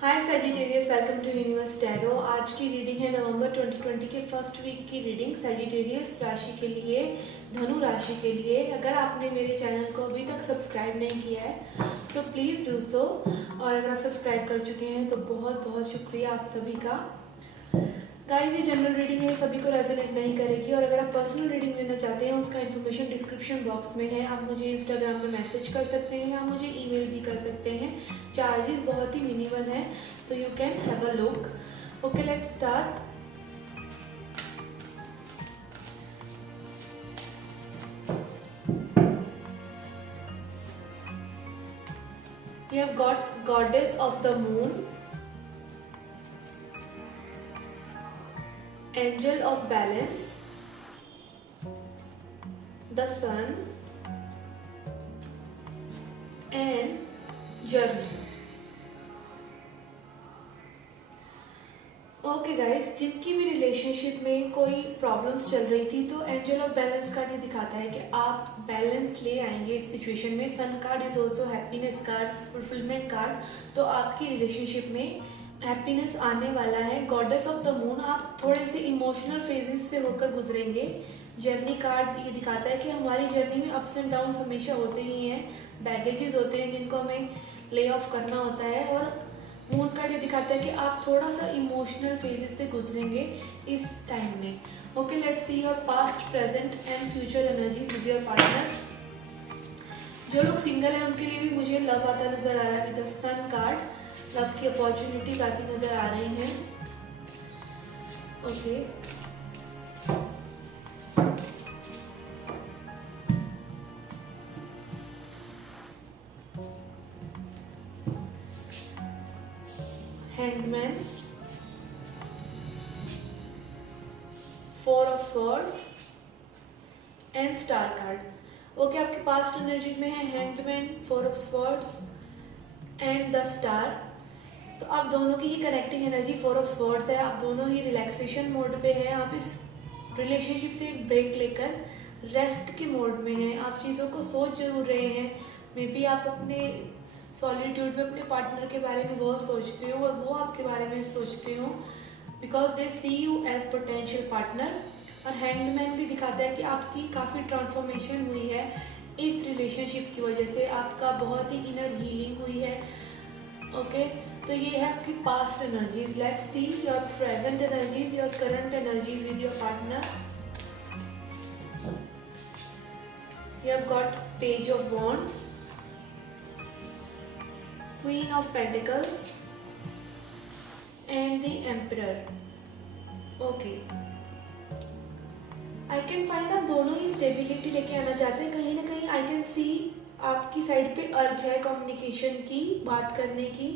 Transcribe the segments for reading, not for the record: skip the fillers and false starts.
Hi Sagittarius, welcome to universe tarot. आज की reading है नवंबर 2020 के फर्स्ट वीक की रीडिंग सैजिटेरियस राशि के लिए, धनु राशि के लिए। अगर आपने मेरे चैनल को अभी तक सब्सक्राइब नहीं किया है तो प्लीज़ डू सो, और अगर आप सब्सक्राइब कर चुके हैं तो बहुत बहुत शुक्रिया आप सभी का। गाइस, ये जनरल रीडिंग है, सभी को रेजोनेट नहीं करेगी। और अगर आप पर्सनल रीडिंग लेना चाहते हैं उसका इन्फॉर्मेशन डिस्क्रिप्शन बॉक्स में है। आप मुझे इंस्टाग्राम पे मैसेज कर सकते हैं या मुझे ईमेल भी कर सकते हैं। चार्जेस बहुत ही मिनिमल हैं, तो you can have a look. Okay, let's start. We have got goddess of the moon, angel of balance, the sun and journey. Okay guys, जिनकी भी रिलेशनशिप में कोई प्रॉब्लम्स चल रही थी तो एंजल ऑफ बैलेंस कार्ड ये दिखाता है कि आप बैलेंस ले आएंगे इस सिचुएशन में। Sun card is also happiness card, fulfilment card, तो आपकी रिलेशनशिप में हैप्पीनेस आने वाला है। गॉडेस ऑफ द मून, आप थोड़े से इमोशनल फेजेस से होकर गुजरेंगे। जर्नी कार्ड ये दिखाता है कि हमारी जर्नी में अप्स एंड डाउन्स हमेशा होते ही हैं, बैगेजेस होते हैं जिनको हमें ले ऑफ करना होता है। और मून कार्ड ये दिखाता है कि आप थोड़ा सा इमोशनल फेजेस से गुजरेंगे इस टाइम में। Okay, let's see your past, present and future energies with your partner. जो लोग सिंगल हैं उनके लिए भी मुझे लव आता नजर आ रहा है with the sun card. Love की अपॉर्चुनिटीज आती नजर आ रही हैं। Okay, hangman, four of swords and star card. Okay, आपके पास्ट एनर्जीज में है hangman, four of swords and the star. तो आप दोनों की ही connecting energy four of swords है। आप दोनों ही रिलैक्सेशन मोड पे हैं। आप इस रिलेशनशिप से एक ब्रेक लेकर रेस्ट के मोड में हैं। आप चीज़ों को सोच जरूर रहे हैं। मे बी आप अपने सॉलिट्यूड में अपने पार्टनर के बारे में बहुत सोचते हो और वो आपके बारे में सोचते हो, because they see you as potential partner. और हैंडमैन भी दिखाता है कि आपकी काफ़ी ट्रांसफॉर्मेशन हुई है इस रिलेशनशिप की वजह से। आपका बहुत ही इनर हीलिंग हुई है। ओके, तो ये है आपकी past energies. Let's see your present energies, your current energies with your partner. You have got page of wands, queen of pentacles and the emperor. Okay, I can find, आप दोनों ही stability लेके आना चाहते हैं। कहीं ना कहीं आई कैन सी आपकी साइड पे अर्ज है कम्युनिकेशन की, बात करने की,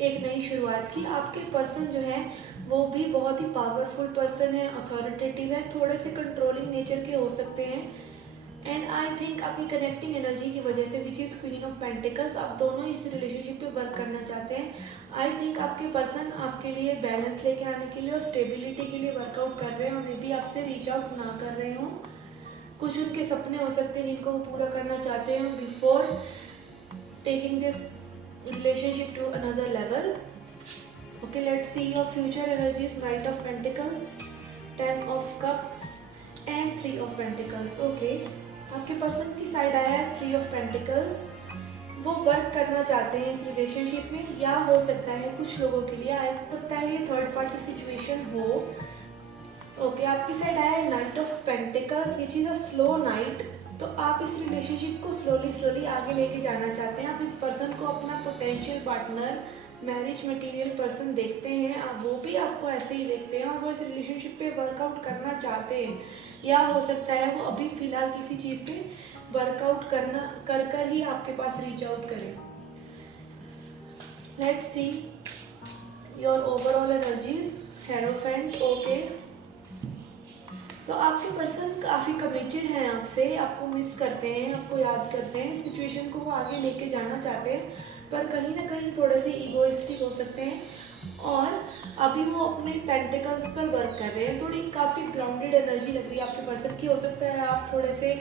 एक नई शुरुआत की। आपके पर्सन जो है वो भी बहुत ही पावरफुल पर्सन है, अथॉरिटेटिव है, थोड़े से कंट्रोलिंग नेचर के हो सकते हैं। एंड आई थिंक आपकी कनेक्टिंग एनर्जी की वजह से, which is queen of pentacles, आप दोनों इस रिलेशनशिप पे वर्क करना चाहते हैं। आई थिंक आपके पर्सन आपके लिए बैलेंस लेके आने के लिए और स्टेबिलिटी के लिए वर्कआउट कर रहे हो। मे बी आपसे रीच आउट ना कर रहे हो। कुछ उनके सपने हो सकते हैं जिनको वो पूरा करना चाहते हैं before taking this relationship to another level. Okay, let's see your future energies, knight of pentacles, 10 of cups and 3 of pentacles. Okay, आपके पर्सन की साइड आया है 3 ऑफ पेंटिकल्स। वो वर्क करना चाहते हैं इस रिलेशनशिप में, या हो सकता है कुछ लोगों के लिए आ सकता है ये थर्ड पार्टी सिचुएशन हो। ओके, आपकी साइड आया है night of pentacles which is a slow night. तो आप इस रिलेशनशिप को स्लोली आगे लेके जाना चाहते हैं। आप इस पर्सन को अपना potential partner, marriage material person देखते हैं। आप वो भी आपको ऐसे ही देखते हैं और वो इस रिलेशनशिप पे वर्कआउट करना चाहते हैं। या हो सकता है वो अभी फिलहाल किसी चीज़ पे वर्कआउट कर ही आपके पास रीच आउट करें। Let's see your overall energies, hierophant. Okay, तो आपके पर्सन काफ़ी कमिटेड हैं आपसे, आपको मिस करते हैं, आपको याद करते हैं। सिचुएशन को वो आगे लेके जाना चाहते हैं, पर कहीं ना कहीं थोड़े से ईगोइस्टिक हो सकते हैं। और अभी वो अपने पेंटिकल्स पर वर्क कर रहे हैं। थोड़ी काफ़ी ग्राउंडेड एनर्जी लग रही है आपके पर्सन की। हो सकता है आप थोड़े से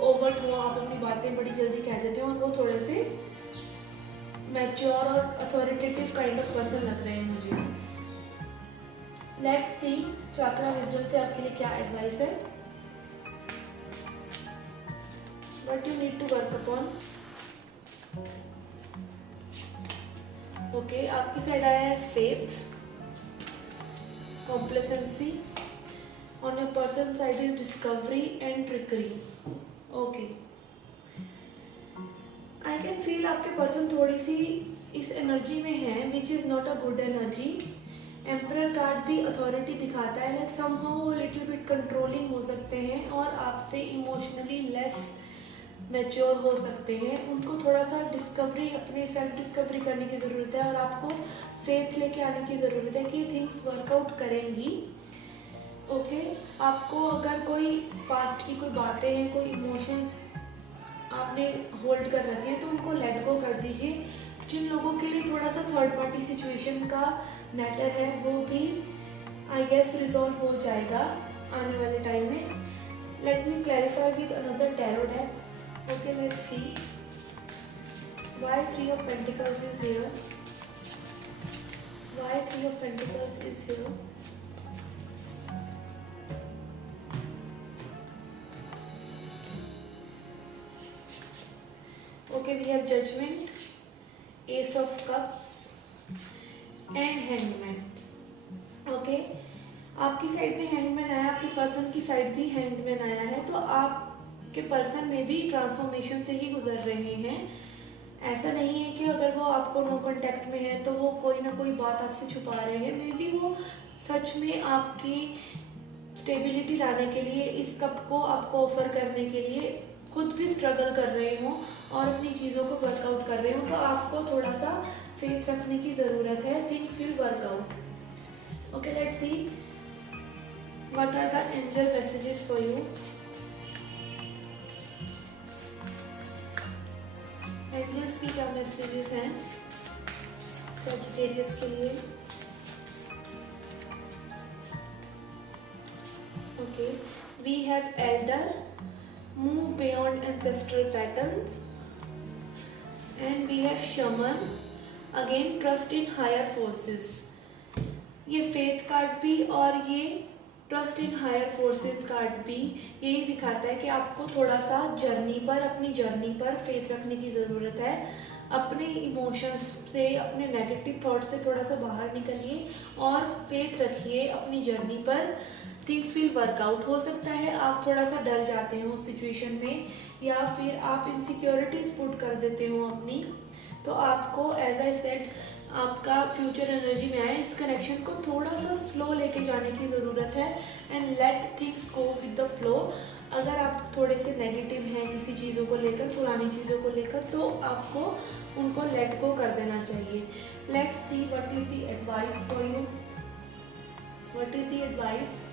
ओवर्ट हो, आप अपनी बातें बड़ी जल्दी कह देते हो और वो थोड़े से मैच्योर और अथॉरिटेटिव काइंड ऑफ पर्सन लग रहे हैं मुझे। लेट्स सी चक्रा विजडम से आपके लिए क्या एडवाइस है, what you need to work upon. Okay, आपकी साइड आया है faith, complacency, on your person side is discovery and trickery. Okay, I can feel आपके पर्सन थोड़ी सी इस एनर्जी में है which is not a good energy. Emperor card भी अथॉरिटी दिखाता है, लाइक समहाउ वो लिटिल बिट कंट्रोलिंग हो सकते हैं और आपसे इमोशनली लेस मैच्योर हो सकते हैं। उनको थोड़ा सा डिस्कवरी, अपने सेल्फ डिस्कवरी करने की ज़रूरत है और आपको फेथ लेके आने की ज़रूरत है कि थिंग्स वर्कआउट करेंगी। ओके, आपको अगर कोई पास्ट की कोई बातें हैं, कोई इमोशंस आपने होल्ड कर रखी है तो उनको लेट गो कर दीजिए। जिन लोगों के लिए थोड़ा सा थर्ड पार्टी सिचुएशन का मैटर है वो भी आई गेस रिजॉल्व हो जाएगा आने वाले टाइम में। Let me clarify with another tarot deck. Okay, let's C why 3 of pentacles is here, why 3 of pentacles is here. Okay, we have judgment, ace of cups and hangman. Okay, आपकी side में hangman आया, आपके person की side भी hangman आया है, तो आपके पर्सन में भी ट्रांसफॉर्मेशन से ही गुजर रहे हैं। ऐसा नहीं है कि अगर वो आपको नो कांटेक्ट में है तो वो कोई ना कोई बात आपसे छुपा रहे हैं। मे बी वो सच में आपकी स्टेबिलिटी लाने के लिए, इस कप को आपको ऑफर करने के लिए खुद भी स्ट्रगल कर रहे हो और अपनी चीज़ों को वर्कआउट कर रहे हो, तो आपको थोड़ा सा फेथ रखने की ज़रूरत है। Things will work out. Okay, let's see what are the angel messages for you. Angels की क्या मैसेजेस हैं सजिटेरियस के लिए। Okay, we have elder, move beyond ancestral patterns, and we have shaman, again trust in higher forces। ये faith card भी और ये trust in higher forces card भी यही दिखाता है कि आपको थोड़ा सा जर्नी पर, अपनी जर्नी पर फेथ रखने की ज़रूरत है। अपने इमोशंस से, अपने नेगेटिव थॉट से थोड़ा सा बाहर निकलिए और फेथ रखिए अपनी जर्नी पर। Things will workout. हो सकता है आप थोड़ा सा डर जाते हो उस सिचुएशन में, या फिर आप इनसिक्योरिटीज पुट कर देते हो अपनी, तो आपको एज आई सेड आपका फ्यूचर एनर्जी में आए, इस कनेक्शन को थोड़ा सा स्लो लेके जाने की ज़रूरत है and let things go with the flow. अगर आप थोड़े से नेगेटिव हैं किसी चीज़ों को लेकर, पुरानी चीज़ों को लेकर, तो आपको उनको लेट गो कर देना चाहिए। Let's see what is the advice for you, what is the advice.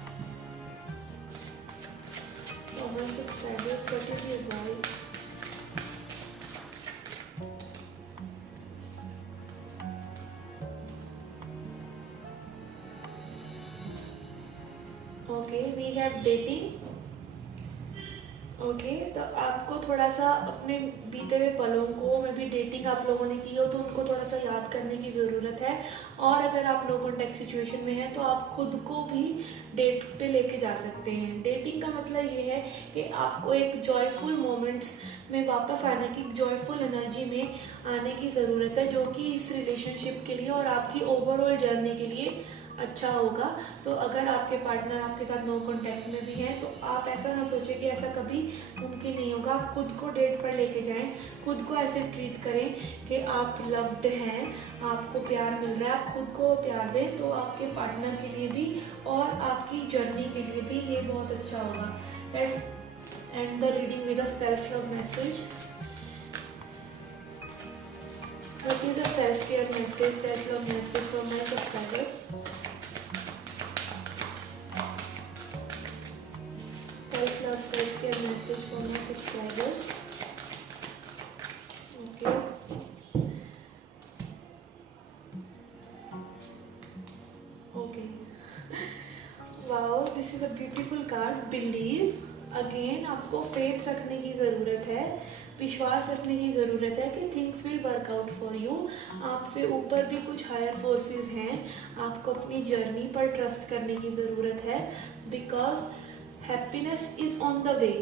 Common subscribers, what is the advice? Okay, we have dating. Okay, तो आपको थोड़ा सा अपने बीते हुए पलों को, मे बी डेटिंग आप लोगों ने की हो तो उनको थोड़ा सा याद करने की ज़रूरत है। और अगर आप नो कॉन्टैक्ट सिचुएशन में हैं तो आप खुद को भी डेट पे लेके जा सकते हैं। डेटिंग का मतलब ये है कि आपको एक जॉयफुल मोमेंट्स में वापस आने की, जॉयफुल एनर्जी में आने की ज़रूरत है, जो कि इस रिलेशनशिप के लिए और आपकी ओवरऑल जर्नी के लिए अच्छा होगा। तो अगर आपके पार्टनर आपके साथ नो कांटेक्ट में भी हैं तो आप ऐसा ना सोचें कि ऐसा कभी मुमकिन नहीं होगा। आप खुद को डेट पर लेके जाएं, खुद को ऐसे ट्रीट करें कि आप लव्ड हैं, आपको प्यार मिल रहा है। आप खुद को प्यार दें तो आपके पार्टनर के लिए भी और आपकी जर्नी के लिए भी ये बहुत अच्छा होगा। Let's end the reading with a self love message. What is the self-care message, self-love message from my subscribers? Self-love, self-care message from my subscribers. Okay. Okay. Wow, this is a beautiful card. Believe. Again आपको faith रखने की ज़रूरत है। विश्वास रखने की ज़रूरत है कि things will work out for you. आपसे ऊपर भी कुछ हायर फोर्सेस हैं, आपको अपनी जर्नी पर ट्रस्ट करने की ज़रूरत है, because happiness is on the way.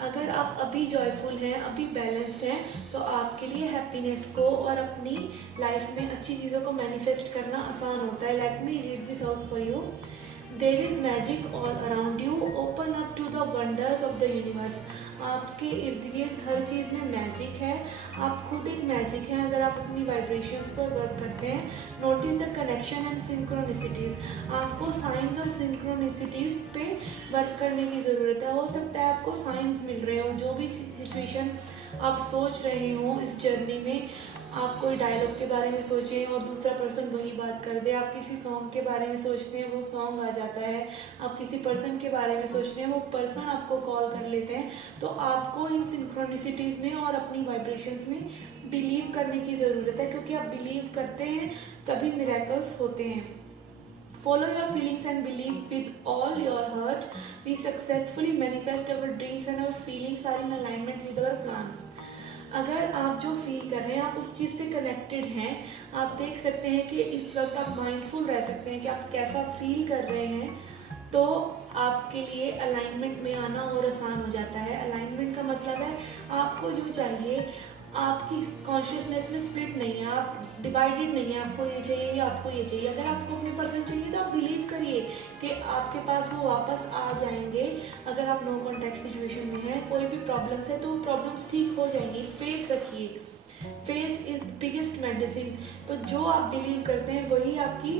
अगर आप अभी जॉयफुल हैं, अभी बैलेंस्ड हैं, तो आपके लिए हैप्पीनेस को और अपनी लाइफ में अच्छी चीज़ों को मैनिफेस्ट करना आसान होता है। Let me read this out for you. There is magic all around you, open up to the wonders of the universe. आपके इर्द गिर्द हर चीज़ में मैजिक है, आप खुद एक मैजिक हैं अगर आप अपनी वाइब्रेशंस पर वर्क करते हैं। Notice the connection and synchronicities. आपको साइंस और सिंक्रोनिसिटीज़ पे वर्क करने की ज़रूरत है। हो सकता है आपको साइंस मिल रहे हो, जो भी सिचुएशन आप सोच रहे हो इस जर्नी में, आप कोई डायलॉग के बारे में सोचें और दूसरा पर्सन वही बात कर दे, आप किसी सॉन्ग के बारे में सोचते हैं वो सॉन्ग आ जाता है, आप किसी पर्सन के बारे में सोचते हैं वो पर्सन आपको कॉल कर लेते हैं। तो आपको इन सिंक्रोनिसिटीज़ में और अपनी वाइब्रेशंस में बिलीव करने की ज़रूरत है, क्योंकि आप बिलीव करते हैं तभी मिरेकल्स होते हैं। Follow your feelings and believe with all your heart. We successfully manifest our dreams and our feelings are in alignment with our plans. अगर आप जो फील कर रहे हैं आप उस चीज़ से कनेक्टेड हैं, आप देख सकते हैं कि इस वक्त आप माइंडफुल रह सकते हैं कि आप कैसा फील कर रहे हैं, तो आपके लिए अलाइनमेंट में आना और आसान हो जाता है। अलाइनमेंट का मतलब है आपको जो चाहिए, आपकी कॉन्शियसनेस में स्प्लिट नहीं है, आप डिवाइडेड नहीं है, आपको ये चाहिए या आपको ये चाहिए। अगर आपको अपने पर्सन चाहिए तो आप बिलीव करिए कि आपके पास वो वापस आ जाएंगे। अगर आप नो कॉन्टैक्ट सिचुएशन में हैं, कोई भी प्रॉब्लम्स है तो प्रॉब्लम्स ठीक हो जाएंगी। फेथ रखिए, faith is the biggest medicine. तो जो आप बिलीव करते हैं वही आपकी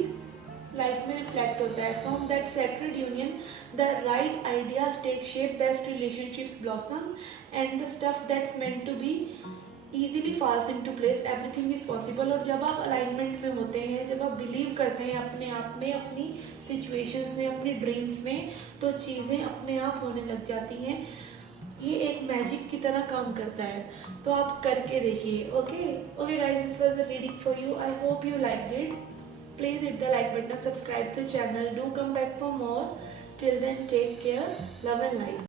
लाइफ में रिफ्लेक्ट होता है। From that sacred union the right ideas take shape, best relationships blossom and the stuff that's meant to be easily falls into place, everything is possible. और जब आप अलाइनमेंट में होते हैं, जब आप बिलीव करते हैं अपने आप में, अपनी सिचुएशंस में, अपनी ड्रीम्स में, तो चीज़ें अपने आप होने लग जाती हैं। ये एक मैजिक की तरह काम करता है, तो आप करके देखिए। Okay guys, this was the reading for you. I hope you liked it. Please hit the like button, subscribe to the channel, do come back for more. Till then, take care, love and light.